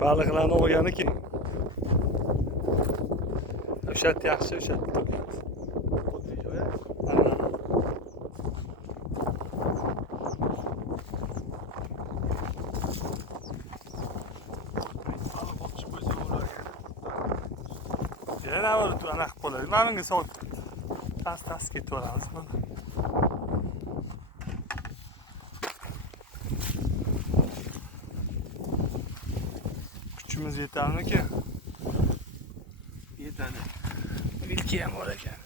Balıqlarni olgani keyin. O'shat yaxshi, o'shatni to'kamiz. Xuddi jo'ya. Mana. Yana bir tur anaqa bo'ladi. Mana bunga soat tas ketaveramiz mana. Kuchimiz yetarmiki? Yetadi. Vilki ham bor ekan.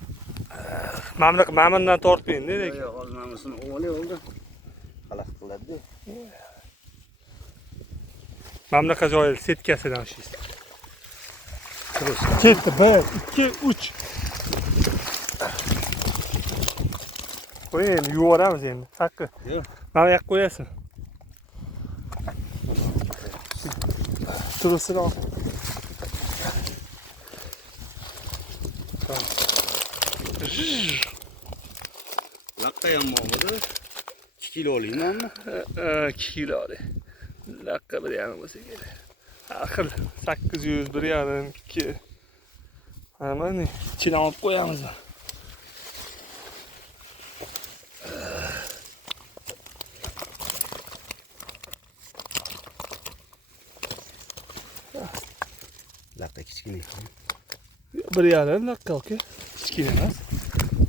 Mana bundan tortmaydi, dedi. Yo'q, olmamasini oldi. Xalaq qiladi. Mana bunaqa joy setkasidan ushlaysiz. Ketdi 1, 2, 3. Qo'y endi yuvoramiz endi. Haqqi. Yo'q. Mana bu yoqqa qo'yasan. Turusini ol. Laqqa ham bo'ldi. 2 kilolikmanmi? 2 kilo. Laqqa 1,5 bo'lsa kerak. Axir 800, 1,5, 2. Mana ichidan olib qo'yamiz. Laqqa kichkina. 1,5 laqqa, oka. Kichkina emas.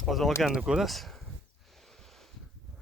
Hozir olganda ko'rasiz.